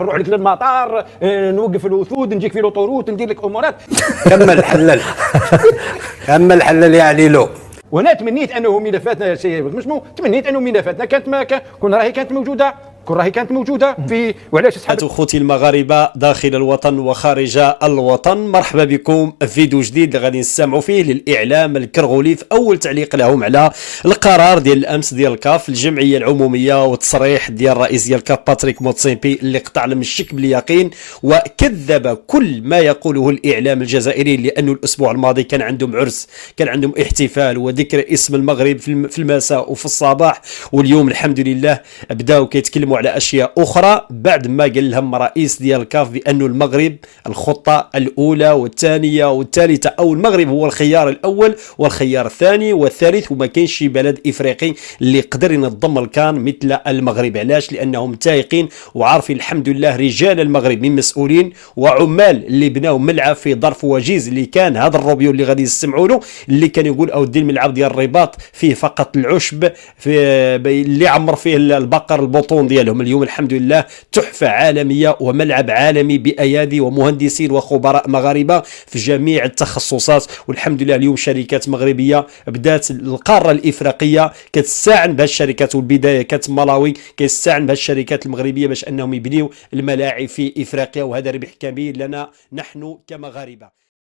نروح لك للمطار، نوقف الوفود، نجيك في لوطوروت، ندير لك امورات. كمل حلل. كمل حلل يا عليلو. وانا تمنيت انه ملفاتنا شنو تمنيت انه ملفاتنا كانت ما كون راهي كانت موجوده في. وعلاش اخوتي المغاربه داخل الوطن وخارج الوطن، مرحبا بكم في فيديو جديد اللي غادي نستمعوا فيه للاعلام الكرغولي في اول تعليق لهم على القرار ديال الامس ديال الكاف، الجمعيه العموميه، والتصريح ديال الرئيس ديال الكاف باتريك موتسيمبي اللي قطع لهم الشك باليقين وكذب كل ما يقوله الاعلام الجزائري، لانه الاسبوع الماضي كان عندهم عرس، كان عندهم احتفال وذكر اسم المغرب في المساء وفي الصباح، واليوم الحمد لله بداو كيتكلموا على اشياء اخرى بعد ما قال لهم رئيس ديال الكاف بان المغرب الخطه الاولى والثانيه والثالثه، او المغرب هو الخيار الاول والخيار الثاني والثالث، وما كاينش شي بلد افريقي اللي يقدر ينظم الكان مثل المغرب. علاش؟ لانهم تايقين وعارفين الحمد لله رجال المغرب من مسؤولين وعمال اللي بناو ملعب في ظرف وجيز، اللي كان هذا الروبيو اللي غادي يستمعوا له اللي كان يقول اودي الملعب ديال الرباط فيه فقط العشب في اللي عمر فيه البقر البطون ديالهم. اليوم الحمد لله تحفه عالميه وملعب عالمي بايادي ومهندسين وخبراء مغاربه في جميع التخصصات، والحمد لله اليوم شركات مغربيه بدات القاره الافريقيه كتستعن بهذه الشركات، والبدايه كانت ملاوي كيستعن بهذه الشركات المغربيه باش انهم يبنيو الملاعب في افريقيا، وهذا ربح كبير لنا نحن كمغاربه.